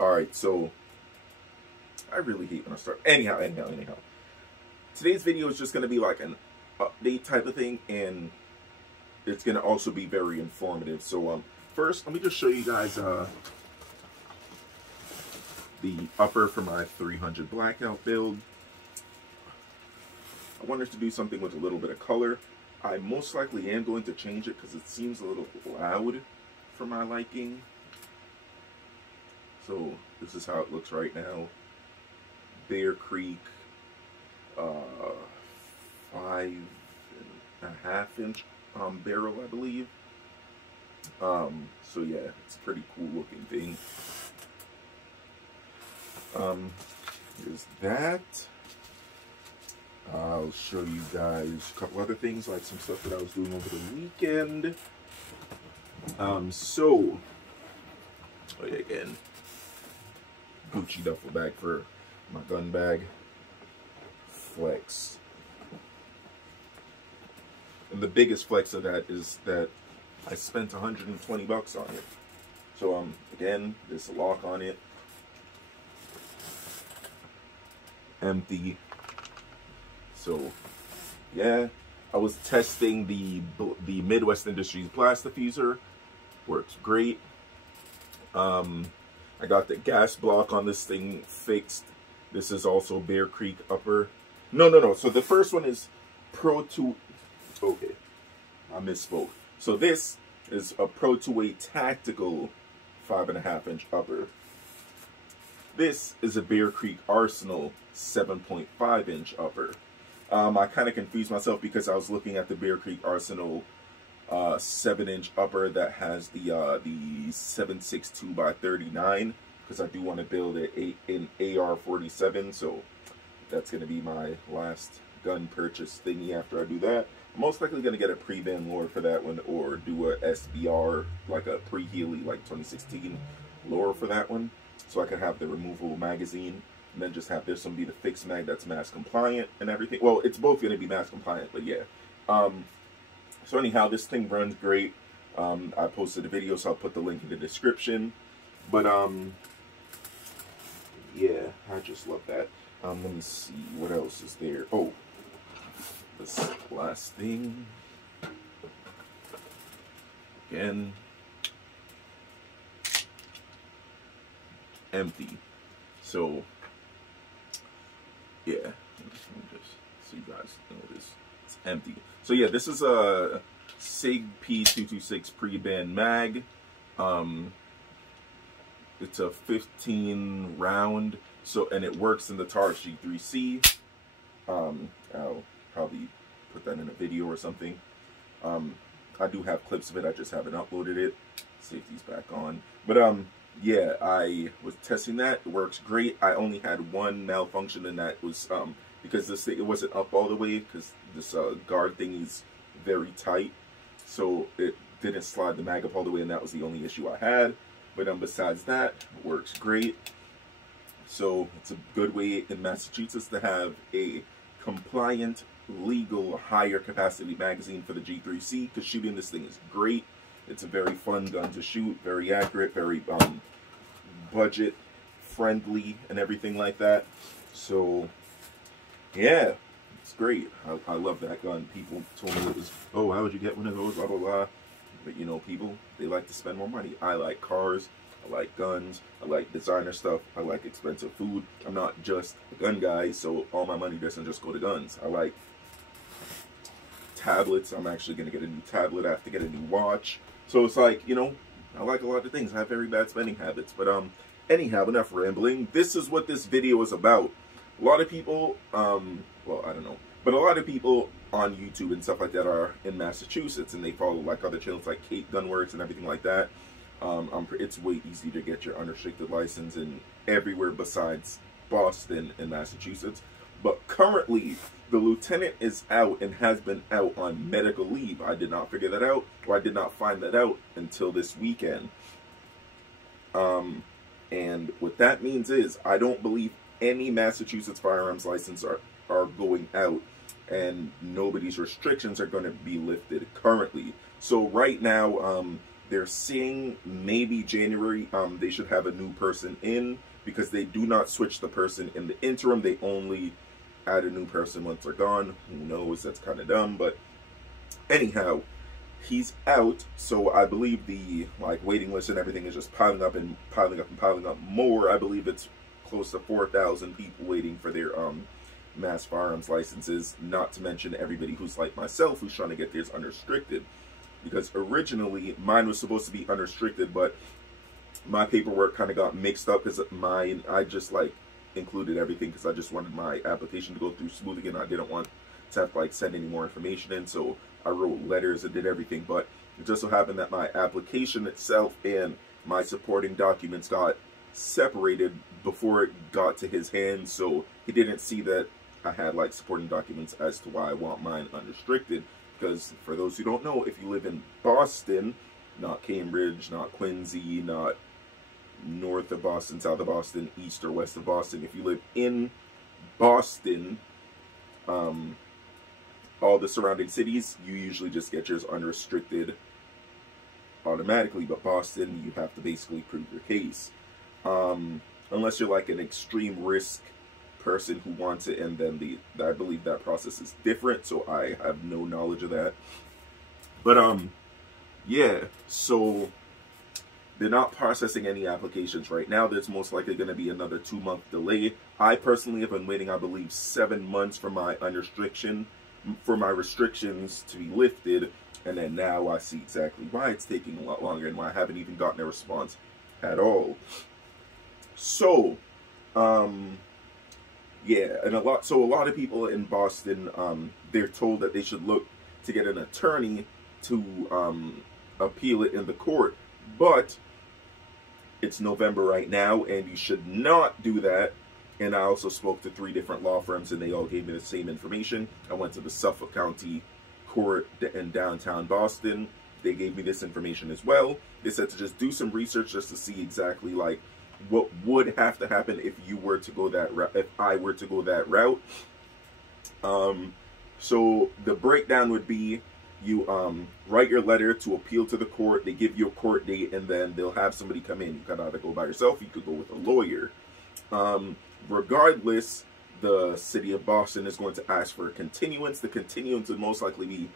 Alright, so I really hate when I start. Anyhow. Today's video is just going to be like an update type of thing, and it's going to also be very informative. So first, let me just show you guys the upper for my 300 blackout build. I wanted to do something with a little bit of color. I most likely am going to change it because it seems a little loud for my liking. So this is how it looks right now. Bear Creek 5.5 inch barrel, I believe. So yeah, it's a pretty cool looking thing. Here's that. I'll show you guys a couple other things, like some stuff that I was doing over the weekend. So again, Gucci duffel bag for my gun bag. Flex. And the biggest flex of that is that I spent 120 bucks on it. So again, there's a lock on it. Empty. So yeah, I was testing the Midwest Industries blast diffuser. Works great. I got the gas block on this thing fixed. This is also Bear Creek upper. No. So the first one is Pro 2. Okay, I misspoke. So this is a Pro 2A tactical 5.5 inch upper. This is a Bear Creek Arsenal 7.5 inch upper. I kind of confused myself because I was looking at the Bear Creek Arsenal 7 inch upper that has the 7.62 by 39, because I do want to build an AR-47, so that's going to be my last gun purchase thingy after I do that. I'm most likely going to get a pre-ban lower for that one, or do a SBR, like a pre-Healy, like 2016 lower for that one, so I can have the removable magazine, and then just have this one be the fixed mag that's mass compliant and everything. Well, it's both going to be mass compliant, but yeah. So anyhow, this thing runs great. I posted a video, so I'll put the link in the description. But yeah, I just love that. Let me see what else is there. Oh, this last thing. Again, empty. So yeah, let me just so you guys know this. It's empty. So yeah, this is a Sig P226 pre-band mag. It's a 15 round, so, and it works in the Taurus G3C. I'll probably put that in a video or something. I do have clips of it, I just haven't uploaded it. Safety's back on. But yeah, I was testing that. It works great. I only had one malfunction, and that was because this thing, it wasn't up all the way, because this guard thing is very tight, so it didn't slide the mag up all the way, and that was the only issue I had. But besides that, it works great. So it's a good way in Massachusetts to have a compliant, legal, higher capacity magazine for the G3C, because shooting this thing is great. It's a very fun gun to shoot, very accurate, very budget friendly and everything like that. So yeah, it's great. I love that gun. People told me it was, oh, how would you get one of those, blah blah blah. But you know, people, they like to spend more money. I like cars, I like guns, I like designer stuff, I like expensive food. I'm not just a gun guy, so all my money doesn't just go to guns. I like tablets. I'm actually going to get a new tablet. I have to get a new watch. So it's like, you know, I like a lot of things. I have very bad spending habits. But anyhow, enough rambling. This is what this video is about. A lot of people, well, I don't know, but a lot of people on YouTube and stuff like that are in Massachusetts, and they follow like other channels like Kate Gunworks and everything like that. It's way easy to get your unrestricted license in everywhere besides Boston and Massachusetts. But currently, the lieutenant is out and has been out on medical leave. I did not figure that out, or I did not find that out until this weekend. And what that means is, I don't believe any Massachusetts firearms license are going out, and nobody's restrictions are going to be lifted currently. So right now, they're saying maybe January they should have a new person in, because they do not switch the person in the interim. They only add a new person once they're gone. Who knows? That's kind of dumb, but anyhow, he's out. So I believe the waiting list and everything is just piling up and piling up and piling up more. I believe it's close to 4,000 people waiting for their mass firearms licenses, not to mention everybody who's like myself who's trying to get theirs unrestricted, because originally mine was supposed to be unrestricted, but my paperwork kind of got mixed up, because mine, I just included everything because I just wanted my application to go through smoothly, and I didn't want to have to send any more information in. So I wrote letters and did everything, but it just so happened that my application itself and my supporting documents got separated before it got to his hands, so he didn't see that I had supporting documents as to why I want mine unrestricted. Because for those who don't know, if you live in Boston, not Cambridge, not Quincy, not north of Boston, south of Boston, east or west of Boston, if you live in Boston, all the surrounding cities, you usually just get yours unrestricted automatically. But Boston, you have to basically prove your case. Unless you're an extreme risk person who wants it, and then I believe that process is different, so I have no knowledge of that. But yeah, so they're not processing any applications right now. There's most likely going to be another 2-month delay. I personally have been waiting, I believe, 7 months for my restrictions to be lifted, and then now I see exactly why it's taking a lot longer and why I haven't even gotten a response at all. So yeah, and a lot of people in Boston, they're told that they should look to get an attorney to appeal it in the court, but it's November right now, and you should not do that. And I also spoke to 3 different law firms, and they all gave me the same information. I went to the Suffolk County Court in downtown Boston. They gave me this information as well. They said to just do some research just to see exactly what would have to happen if you were to go that route, if I were to go that route. So the breakdown would be, you write your letter to appeal to the court, they give you a court date, and then they'll have somebody come in. You can either go by yourself, you could go with a lawyer. Regardless, the city of Boston is going to ask for a continuance. The continuance would most likely be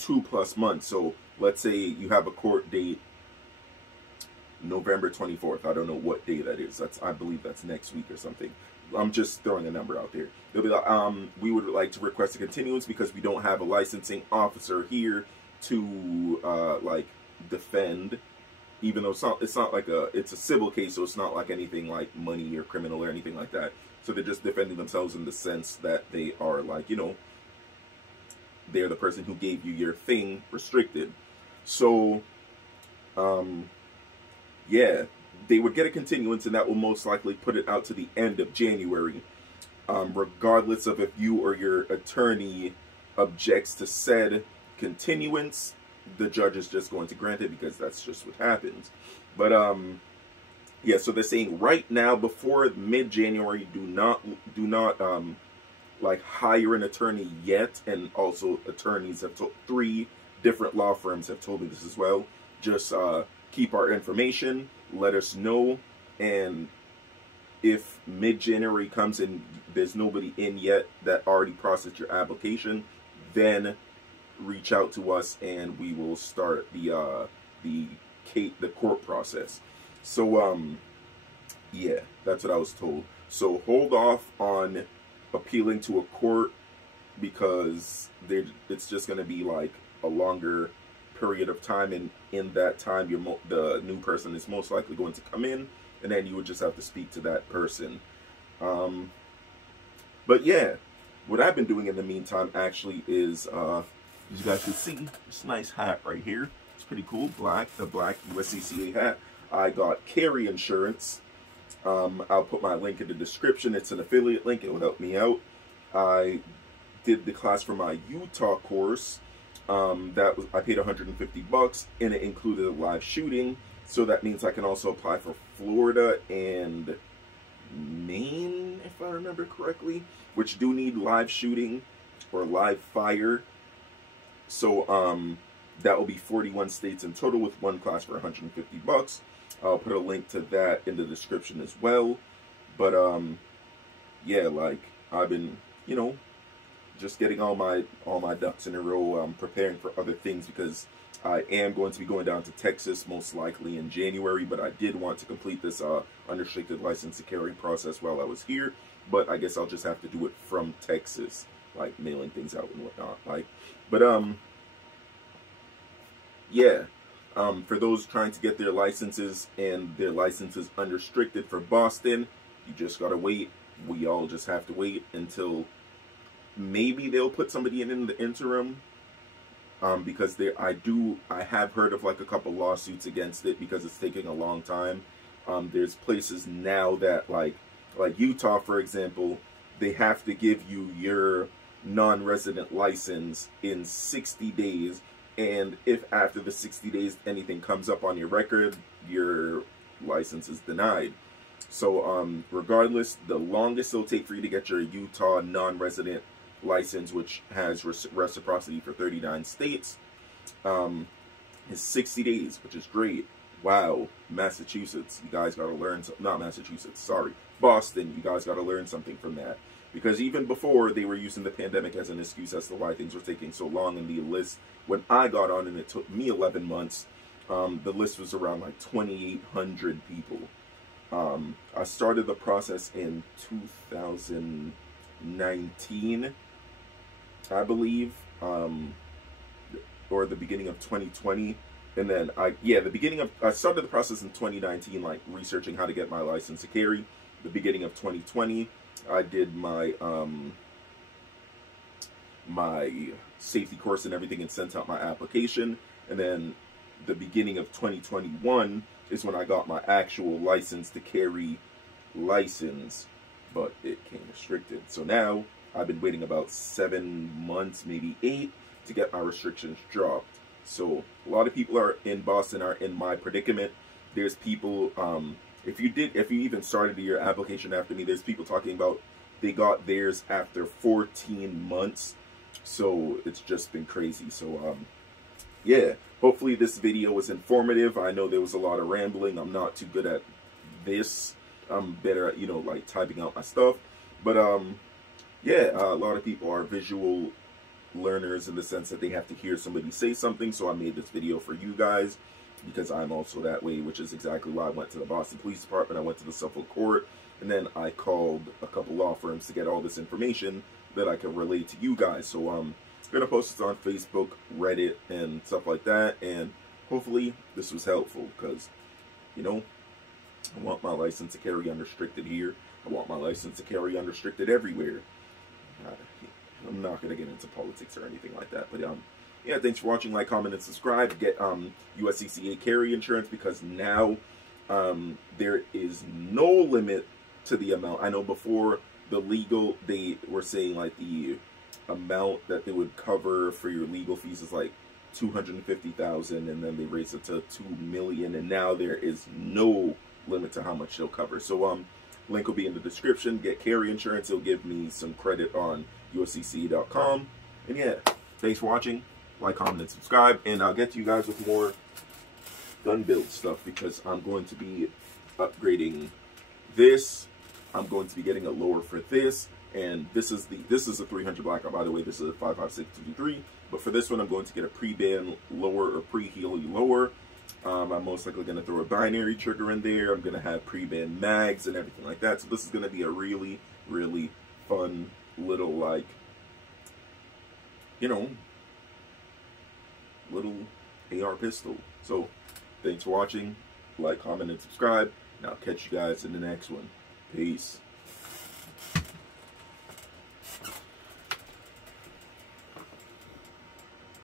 2+ months. So let's say you have a court date November 24th. I don't know what day that is. I believe that's next week or something. I'm just throwing a number out there. They'll be like, we would like to request a continuance because we don't have a licensing officer here to defend. Even though it's not it's a civil case, so it's not like anything like money or criminal or anything like that. So they're just defending themselves in the sense that they are they're the person who gave you your thing restricted. So yeah, they would get a continuance, and that will most likely put it out to the end of January. Regardless of if you or your attorney objects to said continuance, the judge is just going to grant it because that's just what happens. But yeah, so they're saying right now, before mid-January, do not hire an attorney yet. And also attorneys have told, 3 different law firms have told me this as well. Just keep our information, let us know, and if mid-January comes and there's nobody in yet that already processed your application, then reach out to us and we will start the court process. So yeah, that's what I was told. So hold off on appealing to a court, because it's just going to be a longer period of time, and in that time the new person is most likely going to come in, and then you would just have to speak to that person. But yeah, what I've been doing in the meantime actually is, as you guys can see, this nice hat right here. It's pretty cool, the black USCCA hat. I got carry insurance. I'll put my link in the description. It's an affiliate link. It will help me out. I did the class for my Utah course. I paid $150, and it included a live shooting. So that means I can also apply for Florida and Maine, if I remember correctly, which do need live shooting or live fire. So That will be 41 states in total with one class for $150. I'll put a link to that in the description as well. But yeah, like I've been, you know, just getting all my ducks in a row, preparing for other things, because I am going to be going down to Texas most likely in January, but I did want to complete this unrestricted license to carry process while I was here. But I guess I'll just have to do it from Texas, like mailing things out and whatnot. Like, but yeah, for those trying to get their licenses and their licenses unrestricted for Boston, you just gotta wait. We all just have to wait until maybe they'll put somebody in the interim, because I have heard of like a couple lawsuits against it because it's taking a long time. There's places now that like Utah, for example, they have to give you your non-resident license in 60 days. And if after the 60 days anything comes up on your record, your license is denied. So regardless, the longest it'll take for you to get your Utah non-resident license, which has reciprocity for 39 states, is 60 days, which is great. Wow. Massachusetts, you guys got to learn something. Not Massachusetts, sorry. Boston, you guys got to learn something from that. Because even before, they were using the pandemic as an excuse as to why things were taking so long. And the list, when I got on, and it took me 11 months, the list was around like 2,800 people. I started the process in 2019, I believe, or the beginning of 2020. And then I started the process in 2019, like researching how to get my license to carry. The beginning of 2020, I did my my safety course and everything and sent out my application. And then the beginning of 2021 is when I got my actual license to carry license, but it came restricted. So now I've been waiting about 7 months, maybe 8, to get my restrictions dropped. So a lot of people are in Boston are in my predicament. There's people, if you even started your application after me, there's people talking about they got theirs after 14 months. So it's just been crazy. So yeah, hopefully this video was informative. I know there was a lot of rambling. I'm not too good at this. I'm better at, you know, like typing out my stuff. But yeah, a lot of people are visual learners in the sense that they have to hear somebody say something. So I made this video for you guys because I'm also that way, which is exactly why I went to the Boston Police Department. I went to the Suffolk Court, and then I called a couple law firms to get all this information that I can relate to you guys. So I'm gonna post this on Facebook, Reddit, and stuff like that, and hopefully this was helpful, because, you know, I want my license to carry unrestricted here. I want my license to carry unrestricted everywhere. I'm not going to get into politics or anything like that. But yeah, thanks for watching. Like, comment, and subscribe. Get uscca carry insurance, because now there is no limit to the amount. I know before the legal, they were saying like the amount that they would cover for your legal fees is like $250,000, and then they raised it to $2 million, and now there is no limit to how much they'll cover. So link will be in the description. Get carry insurance. It'll give me some credit on uscca.com. And yeah, thanks for watching. Like, comment, and subscribe, and I'll get to you guys with more gun build stuff, because I'm going to be upgrading this. I'm going to be getting a lower for this, and this is a 300 blackout, by the way. This is a 5.56 but for this one I'm going to get a pre-band lower, or pre-Healy lower. I'm most likely going to throw a binary trigger in there. I'm going to have pre-band mags and everything like that. So this is going to be a really, really fun little, like, you know, little AR pistol. So thanks for watching. Like, comment, and subscribe, and I'll catch you guys in the next one. Peace.